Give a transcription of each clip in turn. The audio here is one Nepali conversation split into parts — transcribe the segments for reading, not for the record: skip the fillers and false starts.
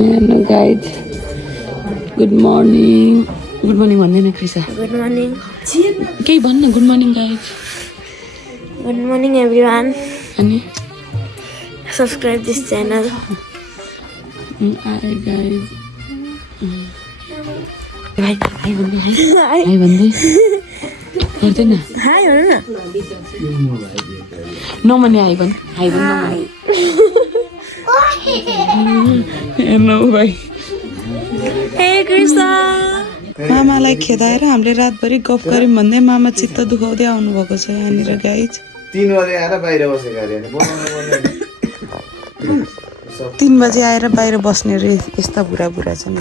हेलो गाइज गुड मर्निङ भन्दैन क्रिसा गुड मर्निङ केही भन्न good morning guys good morning everyone अनि सब्सक्राइब दिस च्यानल आए गाइज हाई भन्दै गर्दैन हाई भन न नमने हाई भन् हेर्नु भाइ हे कृष्ण मामालाई खेदाएर हामीले रातभरि गफ गऱ्यौँ भन्दै मामा चित्त दुखाउँदै आउनुभएको छ यहाँनिर गाइज 3 बजे आएर बाहिर बसेको अरे 3 बजे आएर बाहिर बस्ने रे यस्ता बुढा छन्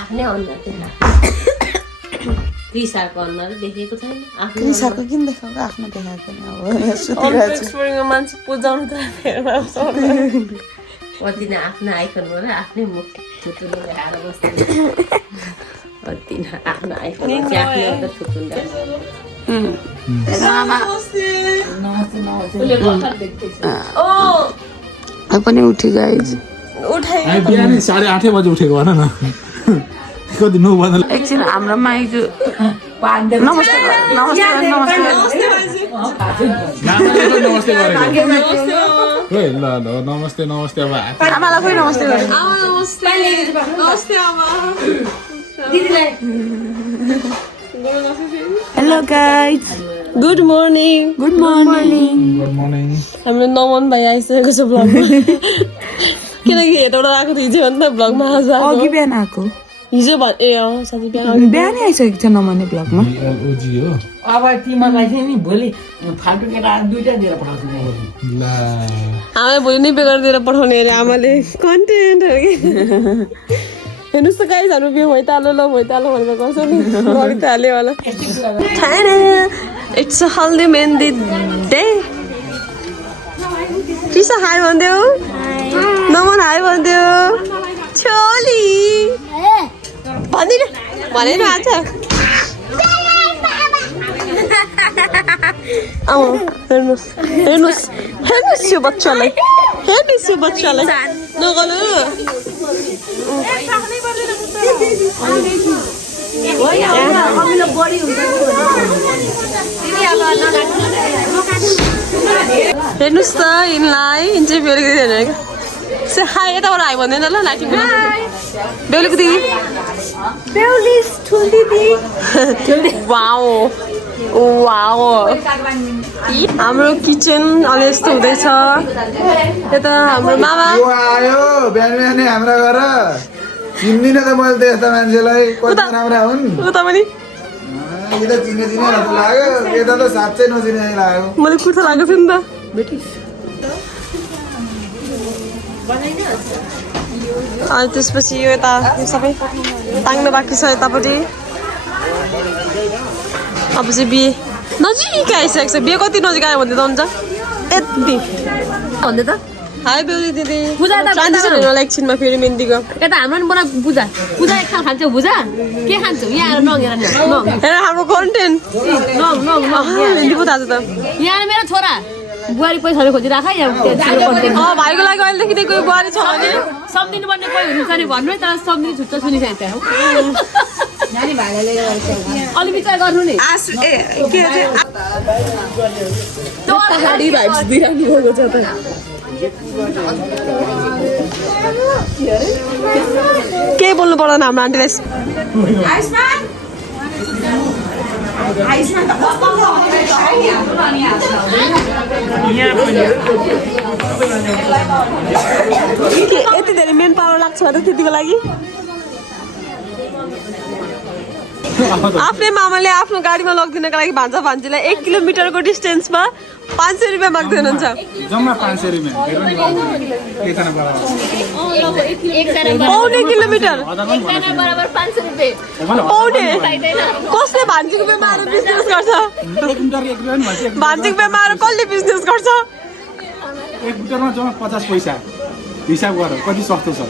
आफ्नै अनुहार कृषाको अनुहार देखेको छैन कृषाको किन देखाएको आफ्नो देखाएको नि अब मान्छे पुजाउनु त कति नै आफ्नो आइकनबाट आफ्नै मुख थुतुन लगाएर बस्दैन कति नै आफ्नो आइकन आफ्नै अन्त थुतुन पनि उठी गाइज बिहान 8:30 बजे उठेको भन न कति 9 बजे एकछिन हाम्रो माइजू नमस्ते नमस्ते नमस्ते अब आमालाई पनि नमस्ते गर्नु हेलो गाइज गुड मर्निङ हाम्रो नमन भाइ आइसकेको छ ब्लगमा किनकि यताबाट आएको थियो हिजो भन्दा ब्लगमा आज अघि बिहान आएको हिजो साथी बिहानै आइसकेको छ नमने ब्लगमा ओजी हो अब तिमीलाई चाहिँ नि भोलि फाल्टु केटा 2टा दिएर पठाउँछु म ला आमाले भोलि नै पे गरिदिएर पठाउने अरे आमाले कन्टेन्ट हेर्नुहोस् त गाइस हाम्रो बिहे भइतालो भनेर गर्छ नि गरी त हाल्यो होला छैन इट्स अ हल्दी मेहन्दी डे कृष्ण हाई भन्देऊ नमन हाई भन्देऊ छोली भनेर आज हेर्नुहोस् यो बच्चालाई नगर्नु हेर्नुहोस् त यिनलाई इन्टरभ्यू बेलुका से हाई यताबाट हाई भन्दैन ल लाइटिङ बेलुका दिदी वाओ हाम्रो किचन अलि यस्तो हुँदैछ यता हाम्रो मामा आयो बिहान हाम्रो घर चिन्दिन त मैले त यस्ता मान्छेलाई कति राम्रा हुन् उता पनि यता चिने जस्तो लाग्यो यता त साँच्चै नचिने लाग्यो मैले कुर्ता लगाएको छु नि त अनि त्यसपछि यो यता सबै टाङ्नु बाँकी छ यतापट्टि अब चाहिँ बिहे नजिक आइसकेको छ बिहे कति नजिक आयो भन्दै त हुन्छ यति भन्दै त हाई बेहुली दिदी पूजा त होला एकछिनमा फेरि मेहन्दीको यता हाम्रो नि बना पूजा एक खाल खान्छौ भुजा के खान्छौ यहाँ आएर नगेर हेर हाम्रो कन्टेन्ट मेहन्दी पो थाहा छ त यहाँ मेरो छोरा बुहारी पैसाहरू खोजिराख भाइको लागि अहिलेदेखि कोही बुहारी छ भने सम्झिनु पर्ने कोही हुनुहुन्छ नि भन्नु तर सम्झिनु छुट्टा सुनिसकेको त्यहाँ अलि विचार गर्नु नि केही बोल्नु पर्दैन हाम्रो आन्टीलाई यति धेरै मेन पावर लाग्छ त त्यतिको लागि आफ्नै मामाले आफ्नो गाडीमा लगिदिनको लागि भान्जा भान्जीलाई 1 किलोमिटरको डिस्टेन्समा 500 रुपियाँ माग्दै हुनुहुन्छ जम्मा 500 रुपियाँ पाउने किलोमिटर बराबर 500 रुपियाँ पाउने कसले भान्जीको बेमार बिजनेस गर्छ भान्जीको बेमार कसले बिजनेस गर्छ 1 लिटरमा जम्मा 50 पैसा हिसाब गर कति सस्तो छ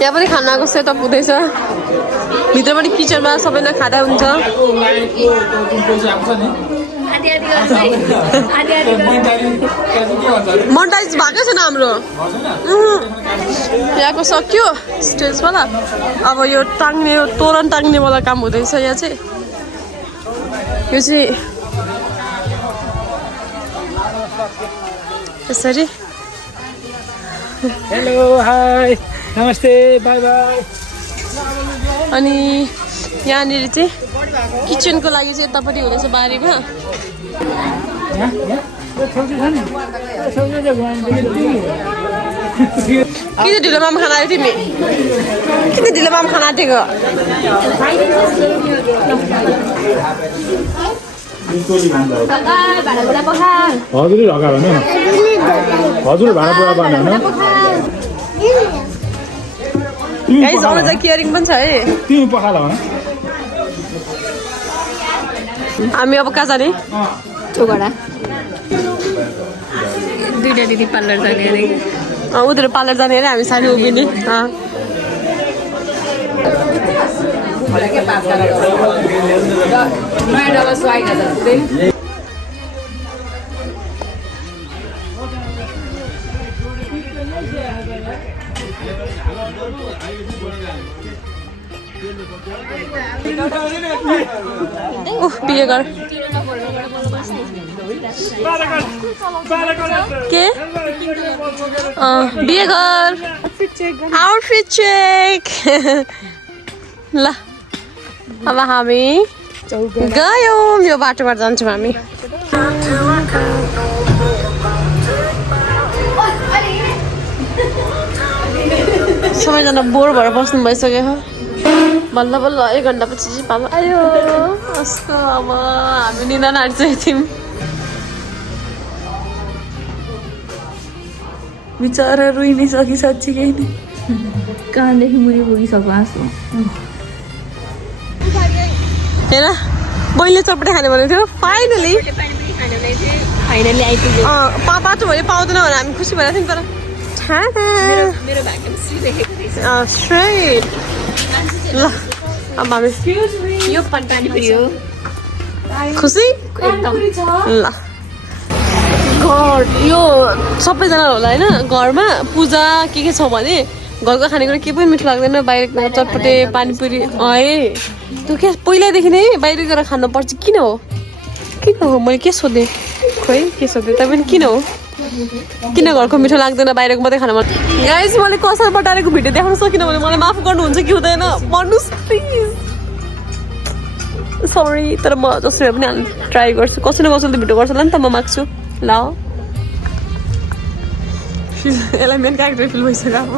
यहाँ पनि खानाको सेटअप हुँदैछ भित्रपट्टि किचनमा सबैले खाँदा हुन्छ मोनिटाइज भएकै छैन हाम्रो यहाँको सक्यो स्टेजवाला अब यो टाङ्ने तोरण टाङ्नेवाला काम हुँदैछ यहाँ चाहिँ यो चाहिँ यसरी हेलो हाई नमस्ते बाई बाई अनि यहाँनिर चाहिँ किचनको लागि चाहिँ यतापट्टि हुँदैछ बारीमा किन ढिलो माम खाना आयो तिमी किन ढिलो माम खाना आँटेको हजुर ढका भन हजुर भाडा पुरा भन गाइस अरू चाहिँ केयरिङ पनि छ है तिमी पखाला भन हामी अब कहाँ जाने चोगडा दुईटा दिदी पार्लर जाने अरे उनीहरू पार्लर जाने अरे हामी सानो उभिने बिहे गर के बिहे गर आउटफिट चेक ल अब हामी गयौँ यो बाटोबाट जान्छौँ हामी सबैजना बोर भएर बस्नु भइसक्यो बल्ल बल्ल 1 घन्टापछि चाहिँ पालो आयो कस्तो अब हामी निदा नाड्छौँ थियौँ बिचरा रुइ नै सकि साँच्चीकै नै कानदेखि मुनि पुगिसक्यो आँसु हेर बहिनीले चपटे खाने भनेको थियो फाइनली आइपुग्यो बाटो भयो पाउँदैन भनेर हामी खुसी भइरहेको थियौँ तर मेरो भाग्यमा देखेको थिएछ स्ट्रेट ल अब हामी यो पानी पुरी हो खुसी एकदम ल घर यो सबैजना होला होइन घरमा पूजा के छ भने घरको खानेकुरा केही पनि मिठो लाग्दैन बाहिरको चटपटे पानीपुरी है त्यो के पहिल्यैदेखि नै बाहिर गएर खानुपर्छ किन हो मैले के सोधेँ खोइ के सोधेँ तपाईँ किन हो किन घरको मिठो लाग्दैन बाहिरको मात्रै खान मन गाइस मैले कसार बटारेको भिडियो देखाउन सकिनँ भने मलाई माफ गर्नुहुन्छ कि हुँदैन भन्नुहोस् प्लिज सरी तर म जसरी पनि ट्राई गर्छु कसै न कसैले भिडियो गर्छ होला नि त म माग्छु ल यसलाई मेन क्यारेक्टर फिल भइसक्यो अब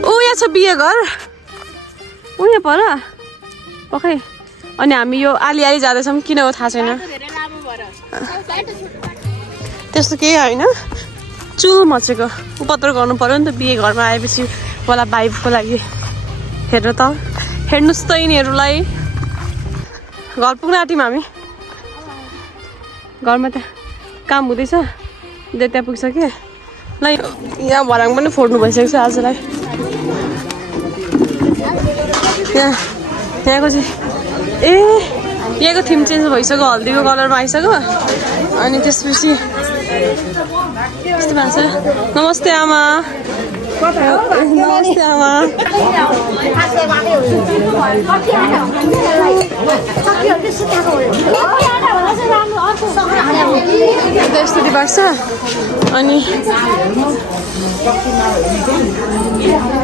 ऊ यहाँ छ बिहे घर ऊ यहाँ पर पखै अनि हामी यो आली जाँदैछौँ किन हो थाहा छैन त्यस्तो केही होइन चुल मचेको उपत्र गर्नु पर्यो नि त बिहे घरमा आएपछि होला भाइबको लागि हेर त हेर्नुहोस् त यिनीहरूलाई घर पुग्न आँट्यौँ हामी घरमा त्यहाँ काम हुँदैछ त्यहाँ पुगिसक्यो ल यहाँ भराङ पनि फोड्नु भइसकेको छ आजलाई यहाँको चाहिँ यहाँको थिम चेन्ज भइसक्यो हल्दीको कलरमा आइसक्यो अनि त्यसपछि यस्तो भएको छ नमस्ते आमा नमस्ते आमा यस्तो दिनुपर्छ अनि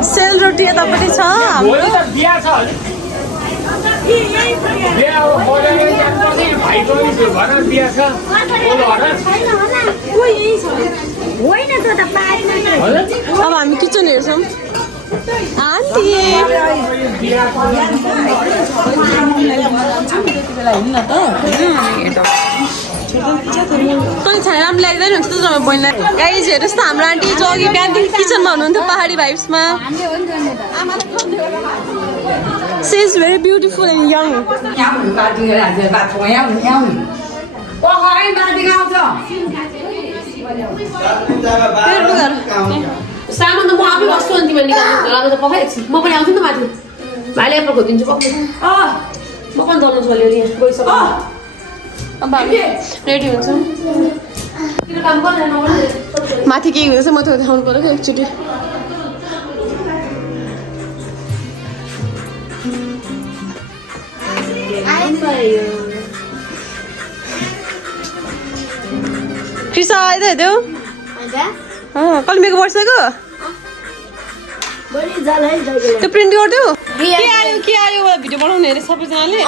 सेलरोटी यतापट्टि छ अब हामी किचन हेर्छौँ आन्टी तैँले छाया राम्रो ल्याइदिँदैन हुन्छ त जम्मै बहिनीलाई गाइज हेर्नुहोस् त हाम्रो आन्टी जो अघि बिहानदेखि किचनमा हुनुहुन्थ्यो पहाडी भाइब्समा she is very beautiful and young सामान त म आफै बस्छु अनि तिमीले निकाल्नु त पकाइदिएको छु म पनि आउँछु नि त माथि भाइले एप्पल खोदिन्छु म पनि चल्नु छोड्यो नि गइसक्यो अब हामी रेडी हुन्छौँ माथि के हुँदैछ म त देखाउनु पर्यो क्या एकचोटि कृष्ण आइदियो कहिले मेकअप गरिसक्यो त्यो प्रिन्ट गरिदियो के आयो भिडियो बनाउने अरे सबैजनाले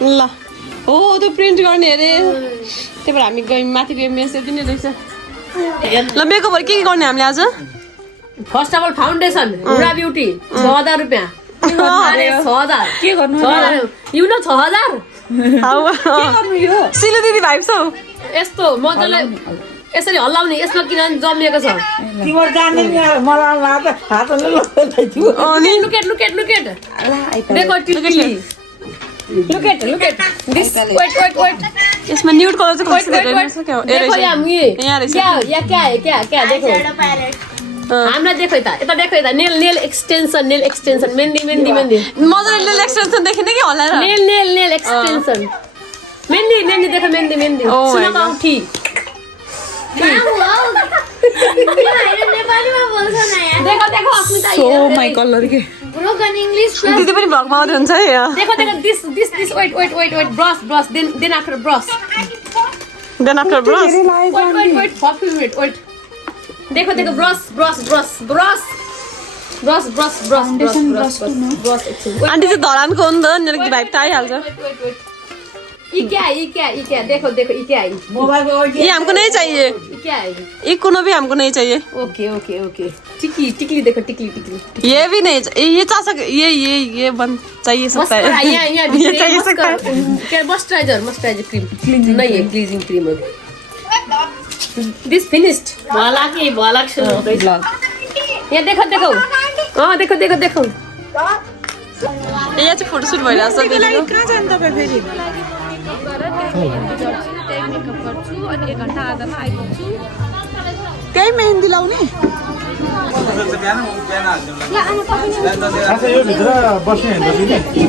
ल हो त्यो प्रिन्ट गर्ने अरे त्यही भएर हामी गयौँ माथि गयौँ मेसेज दिने रहेछ ल मेकअपहरू के गर्ने हामीले आज first of all foundation Huda Beauty 6000 रुपैयाँ 6000 के गर्नु 6000 यु न 6000 सिलु दिदी भाइब छौ यस्तो मजाले यसरी हल्लाउने यसमा किनभने जमिएको छ तिम्रो जाने मलाई लाग्छ हातले लैथियो अनि लुकेट देखो टिकली लुकेट दिस वेट यसमा न्यूड कलर चाहिँ कस्तो रहेछ क्या ए देखो रहेछ यहाँ रहेछ क्या देखो हामीलाई देखो यता देखो यता नेल एक्सटेन्सन मेहन्दी मजाले नेल एक्सटेन्सन देखिने कि हल्लाएर नेल एक्सटेन्सन मेहन्दी देखो मेहन्दी सुन औठी देखो अस्मिता सो माय कलर के ब्रोकन इंग्लिश दिदी पनि भ्लगमा आउँदै हुन्छ है देखो this wet brush then after brush then after brush wet देखो ब्रश आन्टी चाहिँ धरानको हो नि त यहाँनिर भाइब त आइहाल्छ ये क्या देखो ये क्या है ये हमको नहीं चाहिए ये क्या है ये कोनो भी हमको नहीं चाहिए ओके टिकली देखो टिकली ये भी नहीं ये चाह सक ये बन चाहिए सकता है यहाँ ये चाहिए सकता है क्या मॉइस्चराइजर क्रीम नहीं है क्लीजिंग क्रीम है दिस फिनिश्ड वाला शुरू ब्लॉग यहाँ देखो हाँ देखो यहाँ चाहिँ फोटोसुट भइरहेछ कहाँ जानु तपाईँ फेरि त्यही मेहन्दी लाउने अच्छा यो भित्र बस्ने हैन दिदी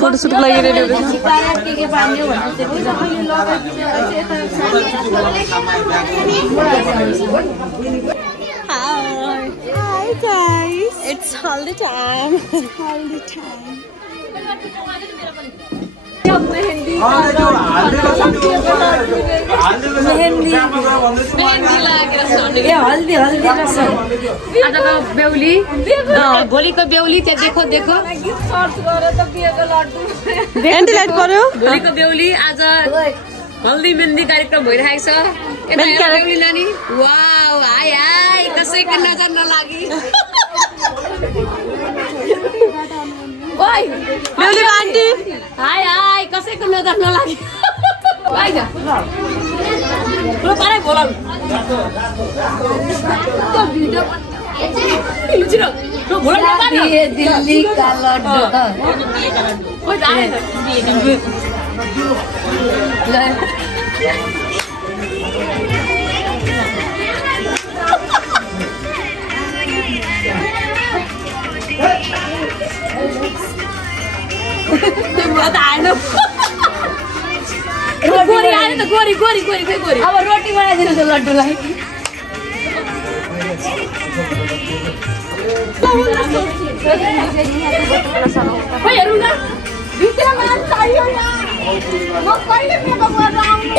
फोटोसुटको लागि रेडी हुँदैछ Hi guys, it's holiday time. बेहुली भोलिको बेहुली त्यहाँ देखो एन्टिलाइट पर्यो भोलिको बेहुली आज हल्दी मेहन्दी कार्यक्रम भइरहेको छ यता बेहुली नानी वाउ हाय कसैको नजर नलागी ओइ बेहुली आन्टी हाय कसैको नजर नलागी आइज ल पारै बोलाउ त्यो भिडियो छिटो ल बोलाउ न दिल्ली का लड्डू ओइ आए ल गोरी आयो त गोरी अब रोटी बनाइदिनु त लड्डुलाई हेरौँ न भित्र मान चाहियो म कहिले मेकअप गरेर आउनु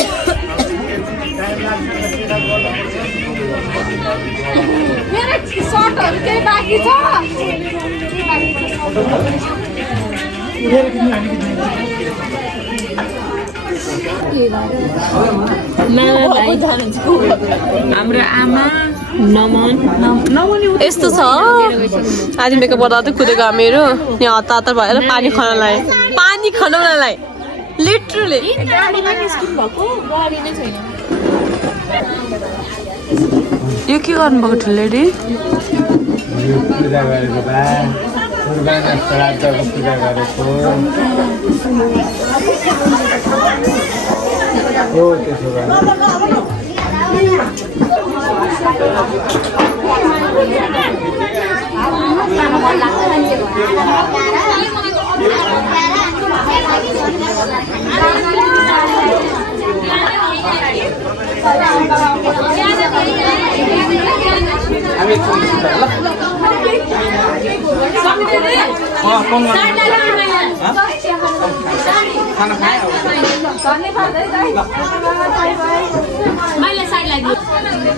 मेरो सर्टहरू केही बाँकी छ हाम्रो आमा नमन यस्तो छ आज मेकअप गर्दा त कुदेको हामीहरू यहाँ हतार भएर पानी खनाउनलाई लिटरली यो के गर्नुभएको ठुलेडी पूजा गरेको बा पूर्वामा श्राद्धको पूजा गरेको हो त्यसो भए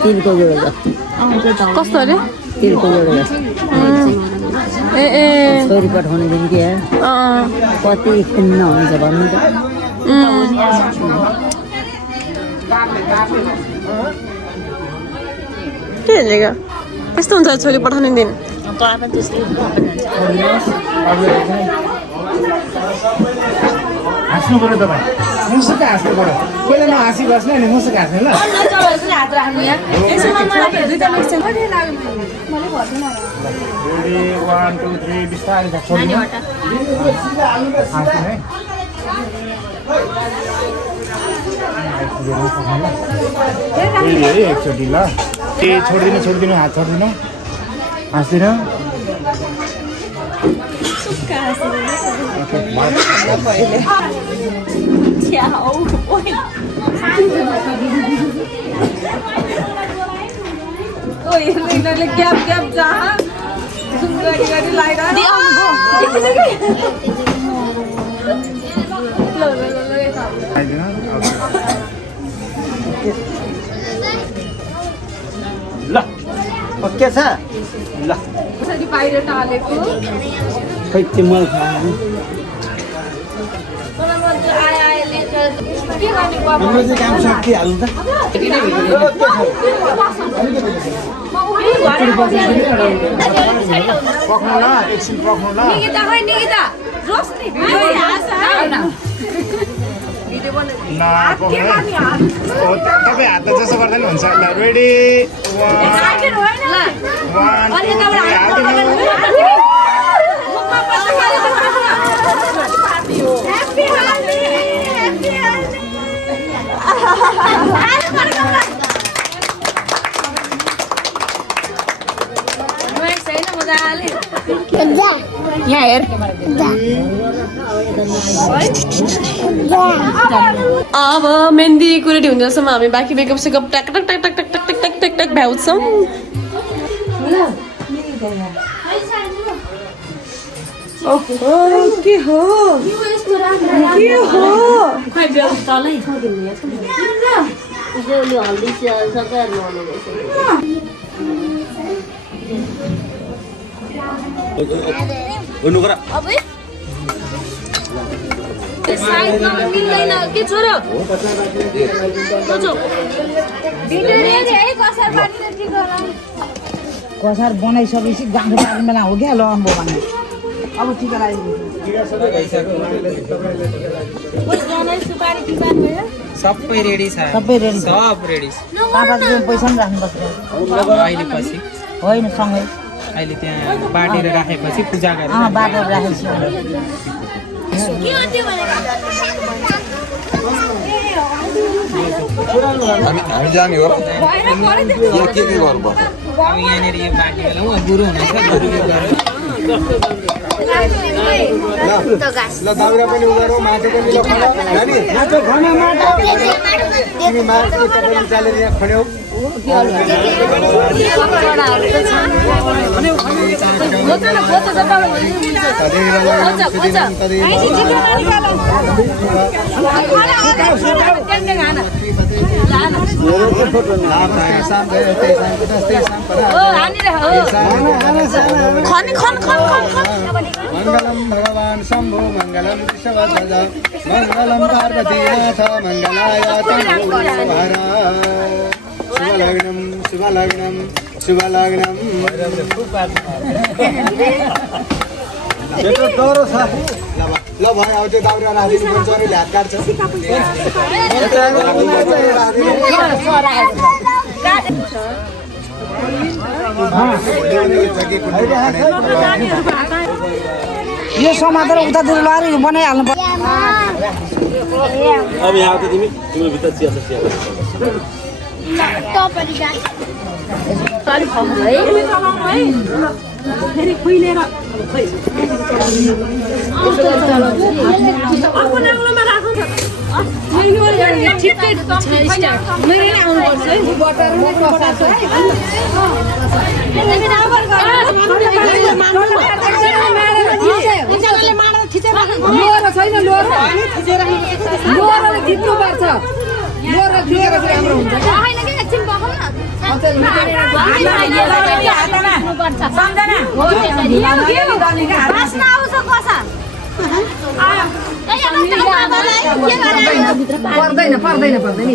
तिलको जोडेको कस्तो अरे तिलको जोडेको ए ए छोरी पठाउने दिन के कति खिन्न हुन्छ भन्नु त के हेरेको यस्तो हुन्छ छोरी पठाउने दिन हाँस्नु पर्यो तपाईँ मुसुक हाँस्नु पर्यो पहिला नहाँसी बस्ने अनि मुसुक हाँस्ने ल रेडी 1 2 3 बिस्तारै छोड्नु हाँस्नु है है एकचोटि ल ए छोडिदिनु हात छोडिदिनु हाँस्दिनु ल ओके छ ल बाहिर टालेको खै त्यो मल खानु हाम्रो चाहिँ काम सकिहाल्नु त पक्नु ल एकछिन पक्नु ल तपाईँ हात जसो गर्दा नि हुन्छ ल रेडी 1 यहाँ हेर अब मेहन्दीको रेडी हुँदैछौँ हामी बाँकी मेकअप सेकअप टक टक टक टक टक टक टक टक टक भ्याउँछौँ के हो कसार बनाइसकेपछि गाँठो पार्ने बेला हो क्या लम्बो भन्ने अब टिका सबै रेडी छ सबै रेडी सब रेडी पापाको पैसा पनि राख्नुपर्छ अहिले पछि होइन सँगै अहिले त्यहाँ बाटेर राखेपछि पूजा गरेर बाटो राखेपछि हामी जाने हो के गर्नुपर्छ अब यहाँनिर यो बाटी बेलामा गुरु हुनुहुन्छ गुरुले गरेर ल दाउरा पनि उगारौ माटो पनि ल खडा नानी माटो खना माटो तिमी माटो तपाईले चालेर यहाँ खड्यौ मङ्गलम भगवान् शम्भो मङ्गलम विश्वध्वज मङ्गलम पार्वतीनाथ मङ्गलाय शुभलग्नं शुभलग्नं शुभलग्नं यत्रो डह्रो छ ल भयो अब त्यो दाउरा राखिदिनु पर्छ अरे हात काट्छ यो समातेर उतातिर लगाएर बनाइहाल्नु पर्छ अब यहाँ आउँथ्यो तिम्रो भित्र चिया छ चिया फेरि खुइलेर लोहरले खिच्नुपर्छ लोहर खिचेर राम्रो हुन्छ पर्दैन पर्दैन पर्दैन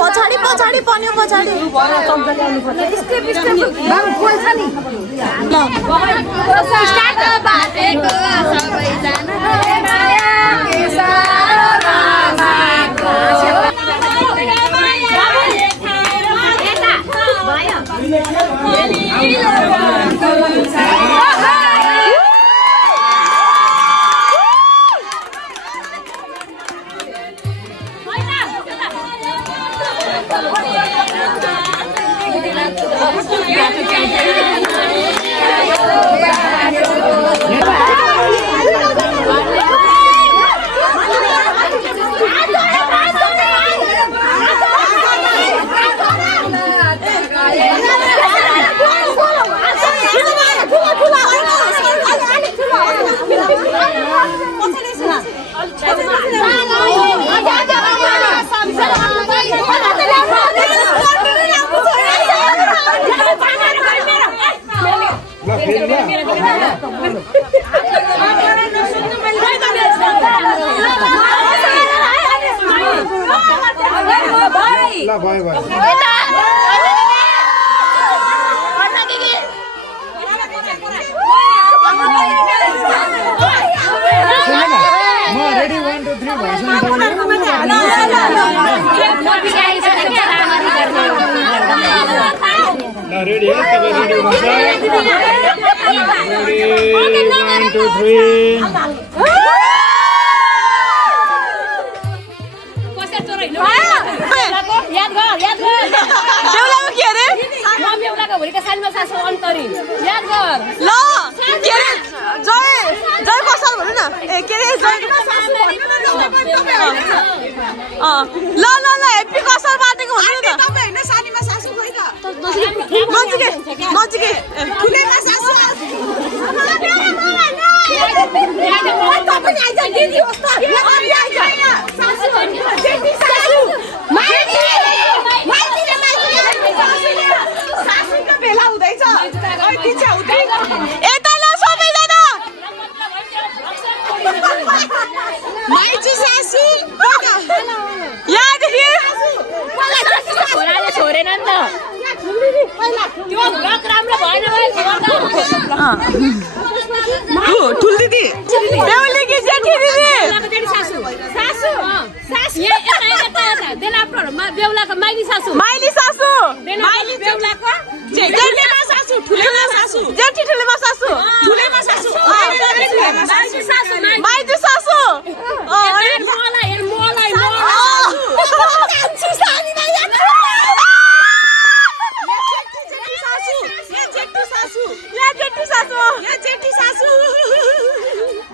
पछाडि पछाडि पन्यो पछाडि ल भयो भयो म रेडी 1 2 3 भएछ ल रेडी है तपाईं रेडी हुनुहुन्छ रेडी 1 2 3 याद गर बेहुलाको के अरे बेहुलाको भोलिका सालमा सासु अन्तरी याद गर ल के अरे जय जय कौशल भन्नु न ए के अरे जय ल ल ल हेप्पी कौशल पार्टीको भन्नु न तपाईँ हैन सानीमा सासु खोइ त नजिकै नजिकै ठुलेमा सासु तपाईँ आइज दिदी होस् त आइज सासु जेठी सासु माइती सासुको बेला हुँदैछ अहिले चाहिँ हुँदैन यता ल सबैजना माइती सासु यहाँदेखि छोराले छोडेन नि त त्यो ब्लक राम्रो भएन ठुल दिदी बेहुली कि जेठी दिदी सासु सासु सासु बेहुलाको माइली सासु माइली सासु माइली बेहुलाको जेठीमा सासु ठुलेमा सासु जेठी ठुलेमा सासु ठुलेमा सासु माइली सासु माइती सासु मलाई मलाई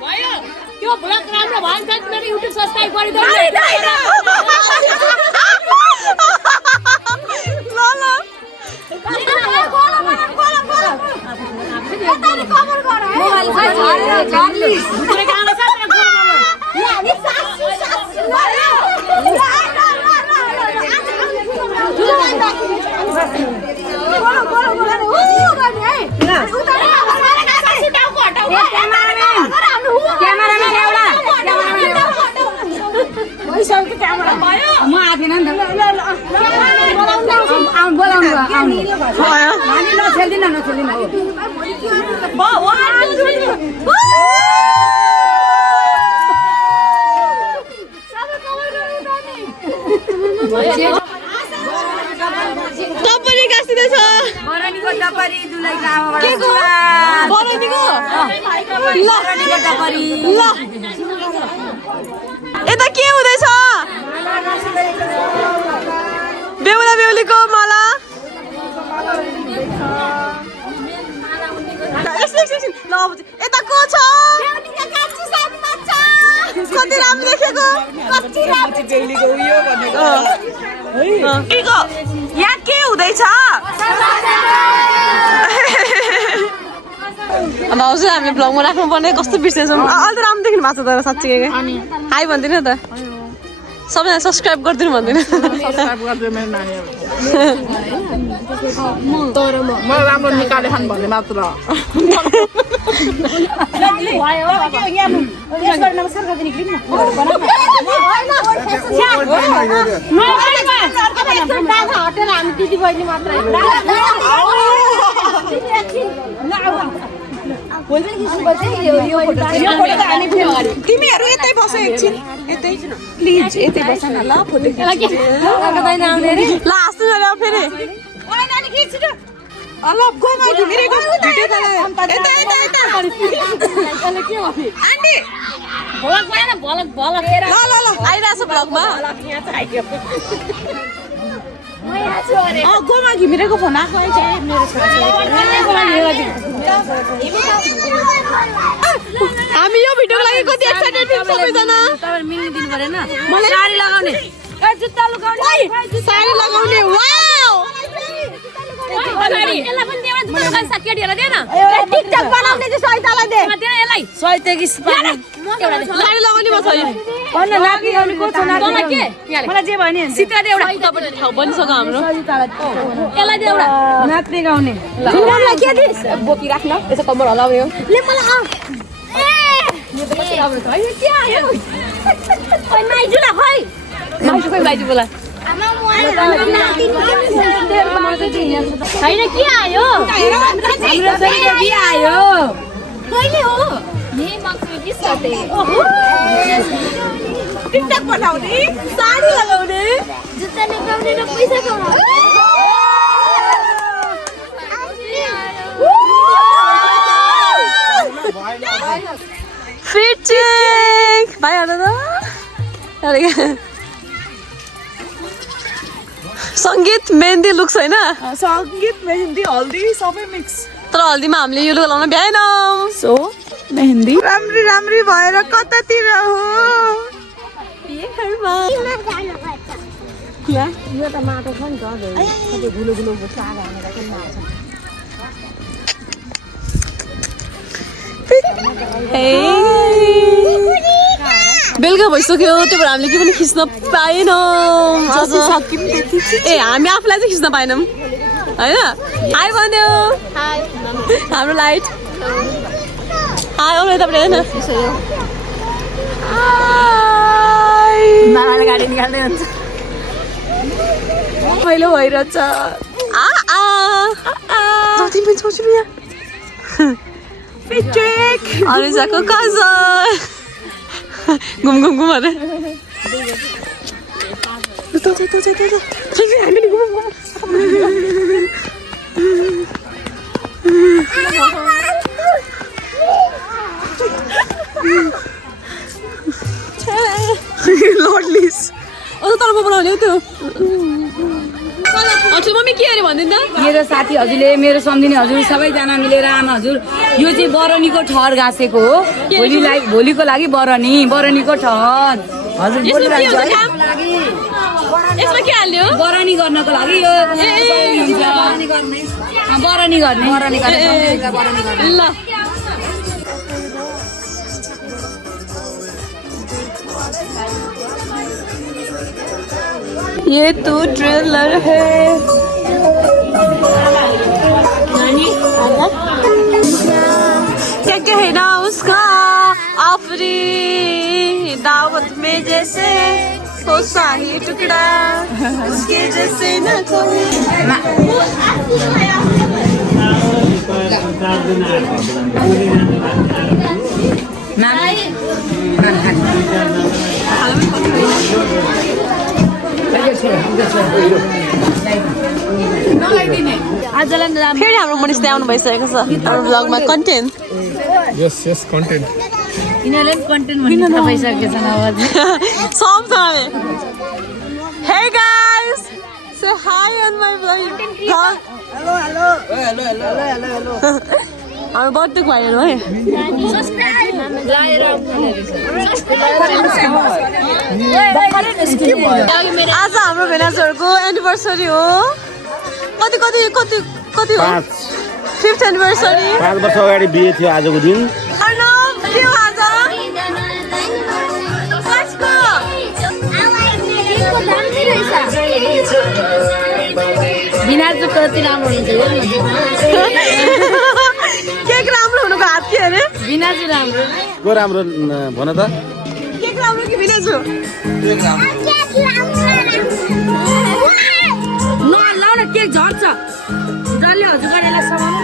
भयो त्यो ब्लग राम्रो भयो भने मेरो युट्युब सब्स्क्राइब गरिदिनु म आथिन नि त बोलाउनु नछेल्दिन नछेल्दिन हुँदैछ बरनीको डबरी दुलैको आमाबाट के को बरनीको बरनीको डबरी ल यता के हुँदैछ बेहुला बेहुलीको माला एकछिन ल अब यता को छ कति राम्रो देखेको यहाँ के हुँदैछ भाउजू हामीले भ्लगमा राख्नुपर्ने कस्तो बिर्सेछौँ अहिले त राम्रो देखिनु भएको छ तर साँच्चै हाई भनिदिनु त सबैजना सब्सक्राइब गरिदिनु भन्दैन म राम्रो निकाले खानु भन्ने मात्र तिमीहरू यतै बस एकछिन यतै प्लिज यतै बस न ल फोटो ल हाँस्नु न फेरि ल गोमा घिमिरेको भिडियो यता यता यता आन्टी ल ल ल आइरहेछ भ्लगमा गोमा घिमिरेको फोन आएको है चाहिँ मेरो हामी यो भिडियोको लागि कति एक्साइटेड छौँ सबैजना मिल्नु दिनु परेन मलाई साडी लगाउने जुत्ता लगाउने साडी लगाउने वाउ टिकटक बनाउने चाहिँ सहितालाई दे सहिता साडी लगाउने म छैन भन्न नाति आउने को छ नाति मलाई जे भन्यो नि सित्रा दे एउटा तपाईँ ठाउँ बनिसक्यो हाम्रो यसलाई दे एउटा नाच्ने गाउने झुम्रामलाई के दिस बोकी राख्न यसो कम्मर हलाउने हो ले मलाई माइजुला खै मासु खोइ बाइजु बोला छैन के आयो हाम्रो छोरीको बिहे आयो कहिले हो टिकटक बनाउने साडी लगाउने जुत्ता लगाउने र पैसा कमाउने फिट चेक भाइ हाल त सङ्गीत मेहन्दी लुक छैन सङ्गीत मेहन्दी हल्दी सबै मिक्स तर हल्दीमा हामीले यो लुक लाउन भ्याएनौँ सो मेहन्दी राम्री राम्री भएर कतातिर हो यो त माटो छ नि त सबै गुलो गुलो साग हानेर पनि माटो बेलुका भइसक्यो त्यही भएर हामीले के पनि खिच्न पाएनौँ ए हामी आफूलाई चाहिँ खिच्न पाएनौँ होइन हाई भन्यो हाम्रो लाइट हाई आउनु यतापट्टि हेर्न मामाले गाडी निकाल्दै हुन्छ पहिलो भइरहेछ तिमी पनि छोड्छु यहाँ अनुजाको कजन घुम घुम घुम अरे लर्डलिस तर्फ बनाउने हो त्यो हजुर मम्मी के अरे भनिदिनु त मेरो साथी हजुरले मेरो सम्झिने हजुर सबैजना मिलेर आमा हजुर यो चाहिँ बरनीको ठहर गाँसेको हो भोलिको लागि बरनीको ठहर हजुर यसमा के हाल्ने हो बरनी गर्नको लागि यो बरनी गर्ने ल ये तो ट्रेलर है क्या कहना उसका आफरी दावत में जैसे हो शाही टुकड़ा उसके जैसे न कोई नलाइदिने आजलाई राम्रो फेरि हाम्रो मनिष त्यहाँ आउनु भइसकेको छ हाम्रो ब्लगमा कन्टेन्ट यस कन्टेन्ट यिनीहरूले पनि कन्टेन्ट भन्ने थाहा पाइसकेको छन् अब सँगसँगै hey guys say hi on my blog हाम्रो बर्थडे भाइहरू है आज हाम्रो भेनाजहरूको एनिभर्सरी हो कति कति कति कति हो 5th एनिभर्सरी 5 वर्ष अगाडि बिहे थियो आजको दिन अर्नव के हो आज बिना चाहिँ कति राम्रो हुन्छ केक राम्रो हुनुको हात के अरे बिना चाहिँ राम्रो को राम्रो भन त केक राम्रो कि भिलेज हो नलाउ न केक झर्छ जसले हजुर गरेर समाउनु न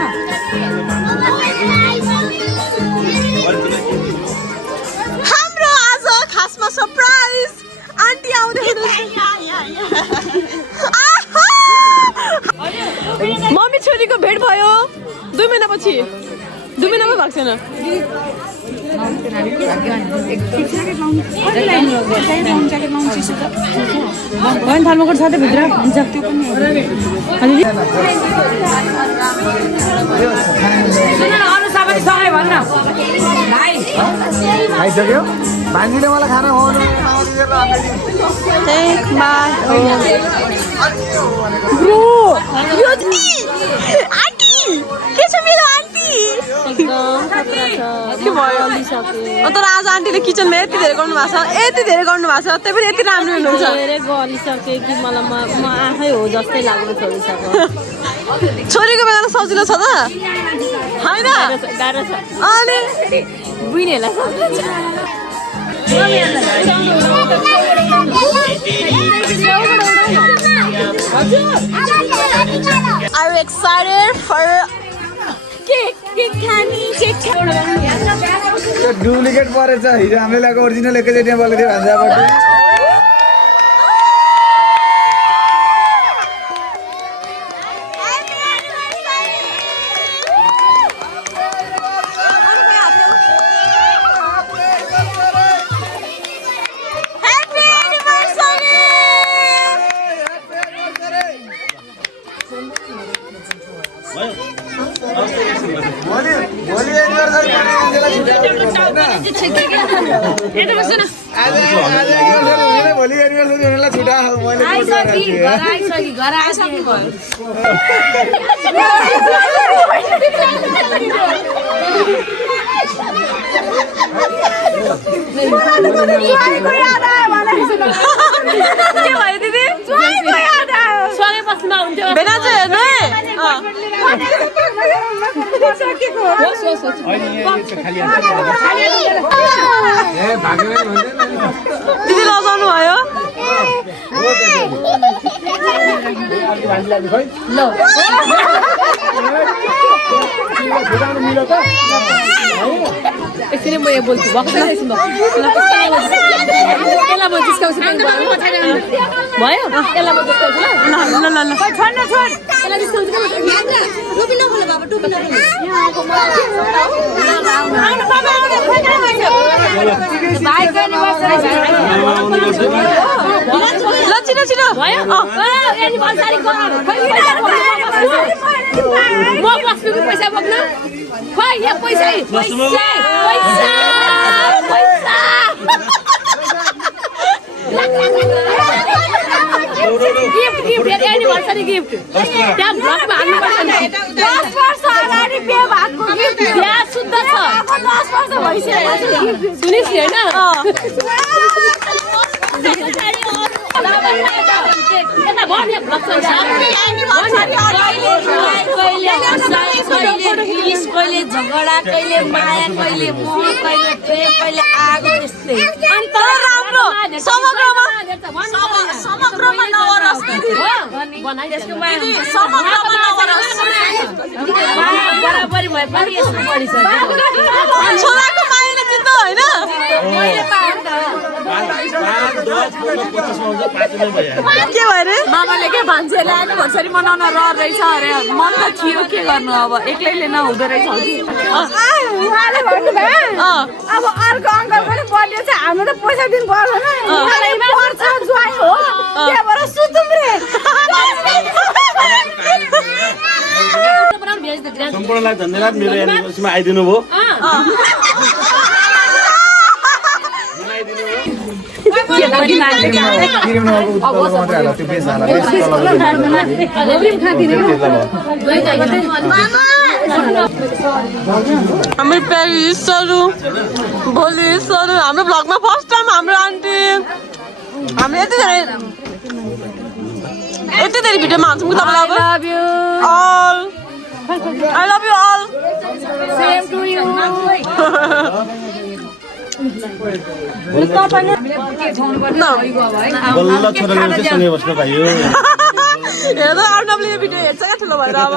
हाम्रो आज खासमा सरप्राइज आन्टी आउँदै हुनुहुन्छ मम्मी छोरीको भेट भयो 2 महिनापछि 2 महिनामा भएको छैन होइन थर्मोकोट छ त भित्र हुन्छ त्यो पनि अरू सबै सबै भन्न भाइ खाइसक्यो भान्जीले मलाई खाना खुवाउनु आन्टी के छ मेरो आन्टी के भयो तर आज आन्टीले किचनमा यति धेरै गर्नु भएको छ यति धेरै गर्नु भएको छ त्यही पनि यति राम्रो हुनुहुन्छ गरिसके कि मलाई म आफै हो जस्तै लाग्नु छोडिसक्यो छोरीको बेलामा सजिलो छ त होइन गाह्रो छ अनि बुइनेहरूलाई सजिलो छ Are you excited for cake? Duplicate परेछ हिजो हामीले ल्याएको ओरिजिनल एकैचोटि बोलेको थियो भान्जाबाट भोलि एनिभर्सरी हुनेलाई छुटा घर आइसक्नु भयो के भयो दिदी सँगै बस्नुमा हुन्थ्यो बेला चाहिँ हेर्नु है दिदी लजाउनु भयो एकछिन म यहाँ बोल्छु भएको छैन एकछिन यसलाई म जिस्काउँछु भयो यसलाई म जिस्काउँछु ल ल यसलाई जिस्काउँछु ल छिटो छिटो भयो म बस्नुको पैसा बोक्नु खोइ यहाँ पैसा गिफ्ट एनिभर्सरी गिफ्ट त्यहाँ ब्लकमा हाल्नुपर्छ नि 10 वर्ष अगाडि बिहे भएको गिफ्ट यहाँ शुद्ध छ 10 वर्ष भइसक्यो सुनिस् हैन यता भन्ने ब्लक छ कहिले झगडा कहिले माया कहिले मोह कहिले प्रेम कहिले आगो यस्तै समग्रमा नवरस बराबरी भए पनि यस्तो बढिसक्यो छोराको मायाले जित्दो होइन के भयो रे मामाले के भान्जेले एनिभर्सरी मनाउन रहेछ अरे मन त थियो के गर्नु अब एक्लैले नहुँदो रहेछ उहाँले भन्नुभयो अब अर्को अङ्कल पनि बर्थडे छ हाम्रो त पैसा दिनु पर्दैन उहाँलाई पर्छ ज्वाइँ हो त्यहाँबाट सुतौँ रे सम्पूर्णलाई धन्यवाद मेरो एनिभर्सरीमा आइदिनु भयो हामी पेरिसहरू भोलिसहरू हाम्रो भ्लगमा फर्स्ट टाइम हाम्रो आन्टी हामी यति धेरै भिडियोमा हाल्छौँ कि तपाईँलाई I love you all. Same to you. बल्ल छोराले चाहिँ सँगै बस्न पाइयो हेर्दा अर्णवले यो भिडियो हेर्छ क्या ठुलो भएर अब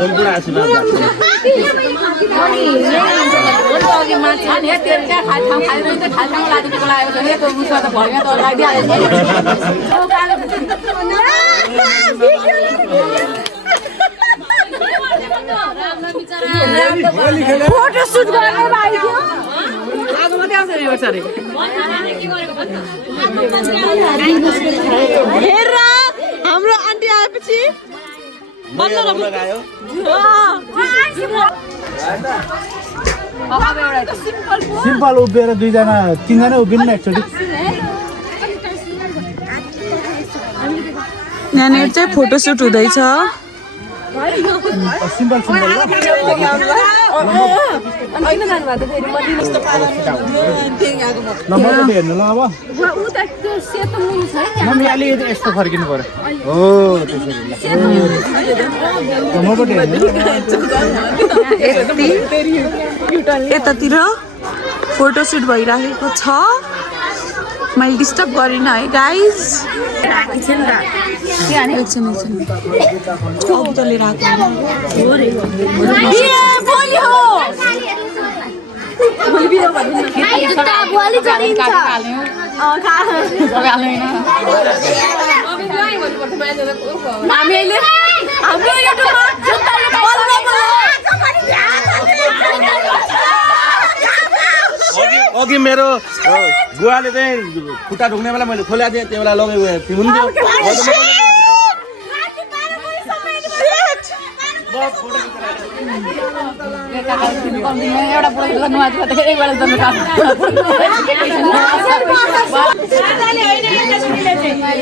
सम्पूर्ण आशीर्वाद फोटो सुट गर्ने भाइ थियो आज मात्रै आउँछ एनिभर्सरी हेर हाम्रो आन्टी आएपछि सिम्पल उभिएर दुईजना तीनजना उभिनु न एकचोटि यहाँनिर चाहिँ फोटोसुट हुँदैछ सिम्पल सिम्पल मजाले हेर्नु ल अब मम्मी अलिकति यस्तो फर्किनु पर्यो हो त्यसरी मबाट हेर्नु यतातिर फोटोसुट भइराखेको छ मैले डिस्टर्ब गरिनँ है गाइज एकछिन लिएर अघि मेरो बुवाले चाहिँ खुट्टा ढुक्ने बेला मैले खोल्या थिएँ त्यो बेला लगेको हुन्थ्यो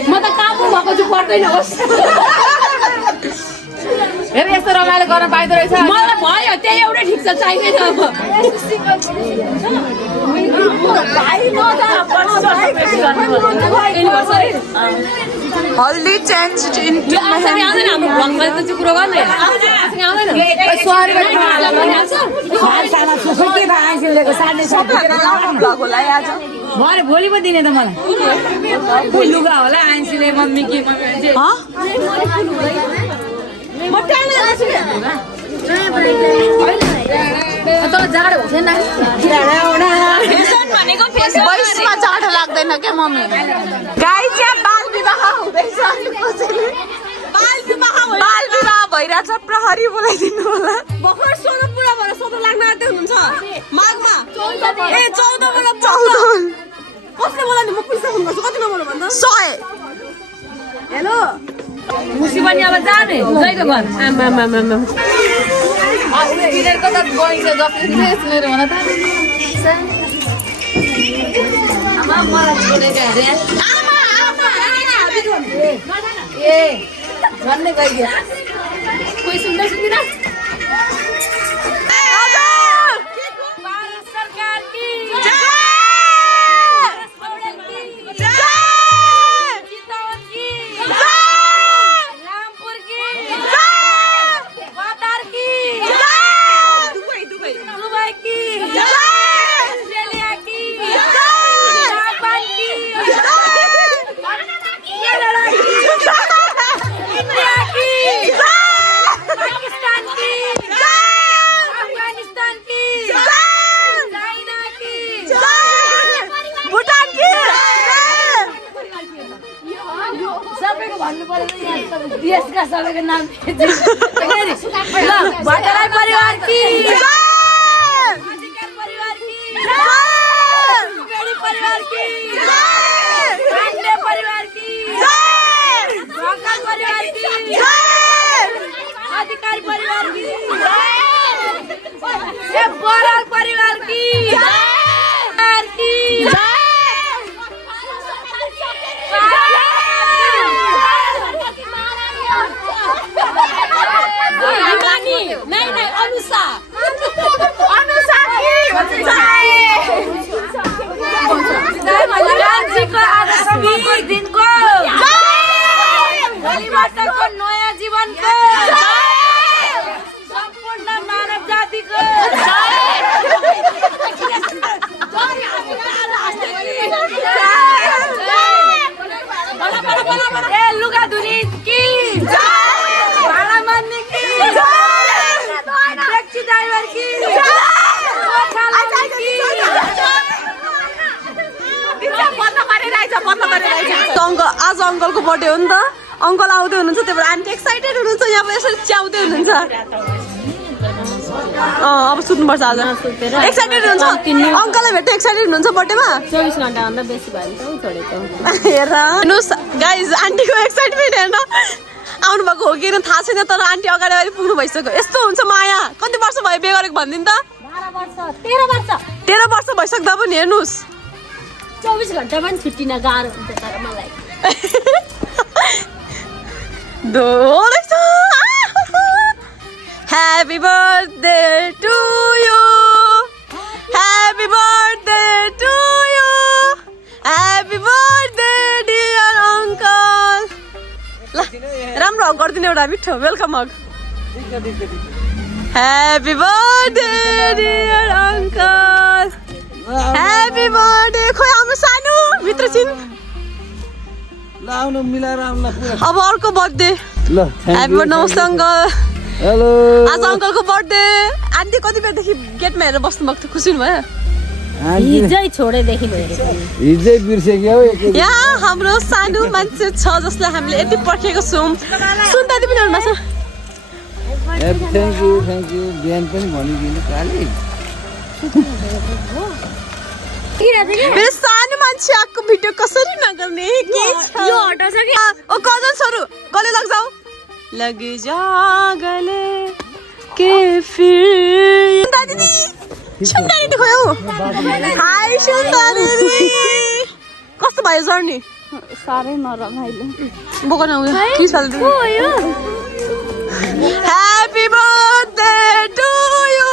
म त काबु भएको छु पर्दैन होस् हेर यस्तो रमाइलो गर्न पाइदो रहेछ मलाई भयो त्यही एउटै ठिक छ चाहिँदैन हल्दी चेन्ज इन्टु हाम्रो भ्लगमा त चाहिँ कुरो गर्ने भ्लग होला आज भरे भोलि पो दिने त मलाई लुगा होला आइन्सीले मम्मी के बैसमा जाडो लाग्दैन क्या मम्मी गाइस यहाँ बाल विवाह हुँदैछ बाल विवाह भइरहेछ प्रहरी बोलाइदिनु होला भर्खर 16 पुरा भएर 17 लाग्न आँट्दै हुनुहुन्छ माघमा 14 बोला 14 कसले बोलाउने म पैसा फोन गर्छु कति नम्बर भन्दा 100 हेलो मुसी पनि अब जाने जयको घर तिनीहरूको त गइन्छ जसरी मेरो भन त मलाई छोडेको अरे ए झन्डै गइदियो कोही सुन्दै सुन्दिन Pakistan ki देशका सबैको नाम भट्टराई परिवार की अधिकार परिवार की परिवार की पाण्डे परिवार की ढकाल परिवार की अधिकार परिवार की बराल परिवार की दिनको भोलिबाट नयाँ जीवनको सम्पूर्ण मानव जातिको ए लुगा धुने की भाडा मान्ने की ट्याक्सी ड्राइभर की आज अङ्कलको बर्थडे हो नि त अङ्कल आउँदै हुनुहुन्छ त्यही भएर आन्टी एक्साइटेड हुनुहुन्छ यहाँ पनि यसरी च्याउँदै हुनुहुन्छ अब सुत्नुपर्छ आज एक्साइटेड हुनुहुन्छ अङ्कललाई भेट्दै एक्साइटेड हुनुहुन्छ बर्थडेमा 24 घण्टाभन्दा बेसी भयो नि त छोडेको हेर हेर्नुहोस् गाइज आन्टीको एक्साइटमेन्ट हेर्न आउनुभएको हो कि थाहा छैन तर आन्टी अगाडि अगाडि पुग्नु भइसक्यो यस्तो हुन्छ माया कति वर्ष भयो बिहे गरेको भनिदिनु त 13 वर्ष भइसक्दा पनि हेर्नुहोस् 24 घण्टा पनि छुट्टिन गाह्रो हुन्छ तर मलाई Happy birthday to you. Happy birthday to you. Happy birthday dear uncle. ल राम्रो हग गरिदिनु एउटा मिठो वेलकम हग Happy birthday dear uncle. Happy birthday खोइ हाम्रो सानो भित्र छिन् ल आउनु मिलाएर आउनु पुरा अब अर्को बर्थडे ल ह्यापी बर्थडे नमस्ते अङ्कल हेलो आज अङ्कलको बर्थडे आन्टी कति बेरदेखि गेटमा हेरेर बस्नु भएको थियो खुसी हुनुभयो हिजै छोडेदेखि हिजै बिर्सेको हो यहाँ हाम्रो सानो मान्छे छ जसलाई हामीले यति पर्खेको छौँ सुन दादी पनि आउनुभएको छ थ्याङ्क यू बिहान पनि भनिदिनु काली मेरो सानो मान्छे आएको भिडियो कसरी नगर्ने के यो हटाउँछ कि ओ कजन्सहरू गले लग्जाऊ लगे जा गले के फिर दादी सुन्दरी खोयो हाय सुन्दरी कस्तो भयो जर्नी साह्रै नरमाइलो बोकन आउँ के छ happy birthday to you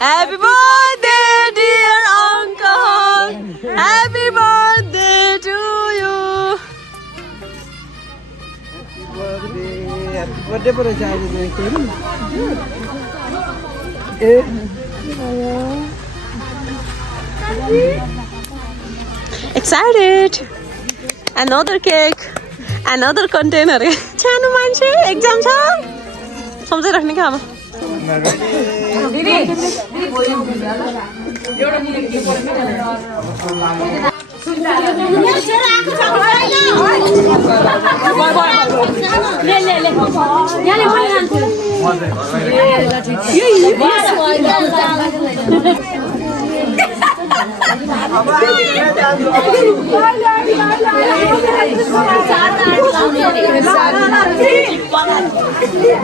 happy birthday dear uncle happy birthday to you birthday पर आज ए excited another cake another container सानो मान्छे एक्जाम छ सम्झिराख्ने क्या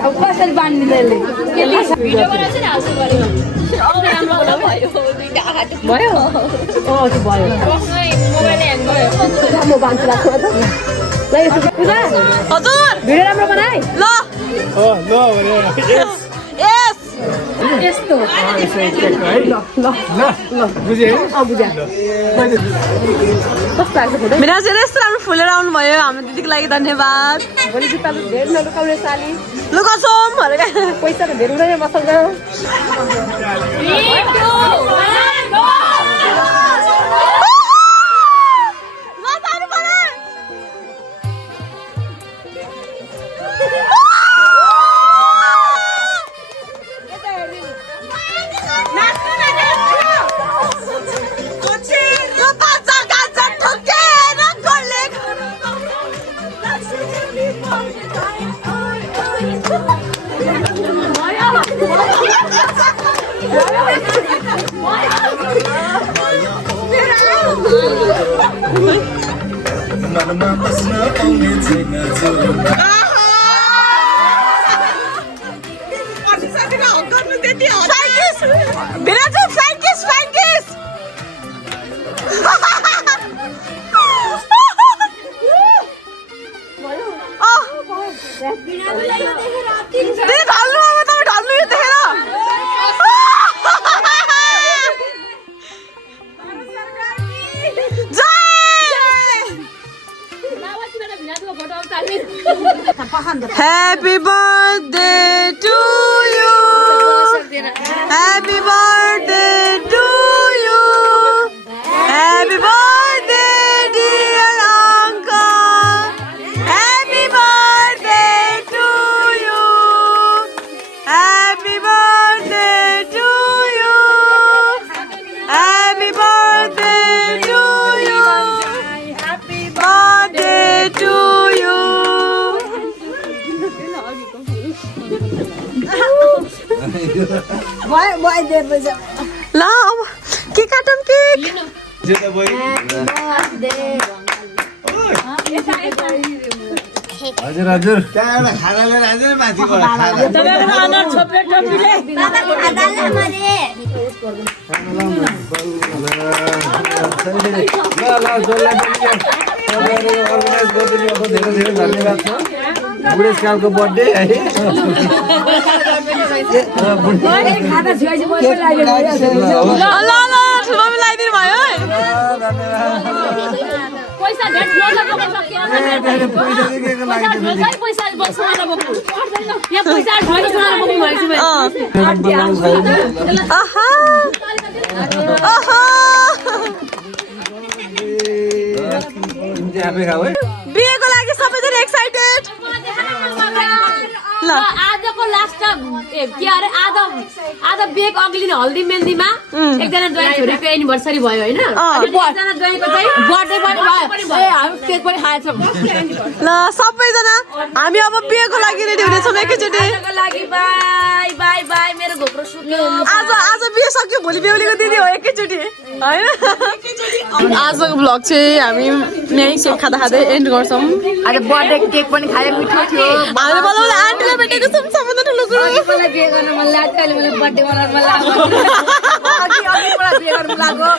अब कसरी बाँड्ने हजुर भिडियो राम्रो बनाए ल यस यस्तो मिराज यस्तो राम्रो फुलेर आउनुभयो हाम्रो दिदीको लागि धन्यवाद भोलि जुत्ता धेरै नलुकाउने साली लुकाउँछौँ भनेर पैसा त धेरै उडाउने मसँग Happy birthday to you. Happy birthday to you. Happy birthday, dear uncle. Happy birthday to you. Happy birthday to you. Happy birthday to you. Happy birthday to you. ल अब के काटौँ केक हजुर हजुर त्यहाँ एउटा खाना लिएर आइज माथिबाट धन्यवाद छ बुढेसकालको बर्थडे है पैसा भेट बिहेको लागि सबैजना एक्साइटेड आजको लास्ट के अरे आधा बेग अघिल्लो हल्दी मेहन्दीमा एकजना ज्वाइँ छोरीको एनिभर्सरी भयो होइन एकजना ज्वाइँको चाहिँ बर्थडे पनि भयो हामी केक पनि खाएछौँ ल सबैजना हामी अब बिहेको लागि रेडी हुनेछौँ एकैचोटि लागि बाई बाई बाई मेरो घोप्रो सुक्यो आज बिहे सक्यो भोलि बेहुलीको दिदी हो एकैचोटि होइन आजको भ्लग चाहिँ हामी यहीँ केक खाँदा खाँदै एन्ड गर्छौँ आज बर्थडे केक पनि खायो मिठो थियो हामीले बोलाउँदा आन्टीलाई भेटेको छौँ सबभन्दा ठुलो कुरो मलाई बिहे गर्न मन लाग्यो अहिले मलाई बर्थडे बनाउन मन लाग्यो अघि मलाई बिहे गर्न मन लाग्यो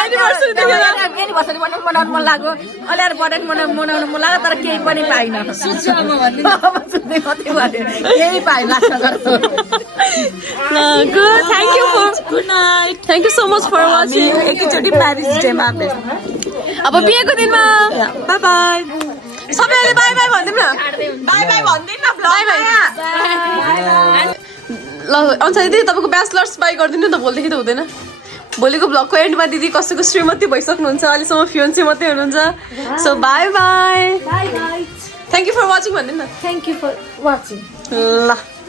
एनिभर्सरी देखेर एनिभर्सरी बनाउन मन लाग्यो अहिले आएर बर्थडे बनाउन मन लाग्यो तर केही पनि पाइनँ सुत्छु म भन्दै कति भयो केही पाइनँ लाग्छ good thank you for good night thank you so much for watching एकैचोटि प्यारिस डेमा अब बिहेको दिनमा बाई बाई सबैले बाई बाई भनिदिउँ न बाई बाई भनिदिउँ न बाई बाई ल अन्त दिदी तपाईँको ब्याचलर्स बाई गरिदिनु नि त भोलिदेखि त हुँदैन भोलिको भ्लगको एन्डमा दिदी कसैको श्रीमती भइसक्नुहुन्छ अहिलेसम्म फियोन्सी मात्रै हुनुहुन्छ so bye bye thank you for watching भनिदिनु न थ्याङ्क यू फर वाचिङ ल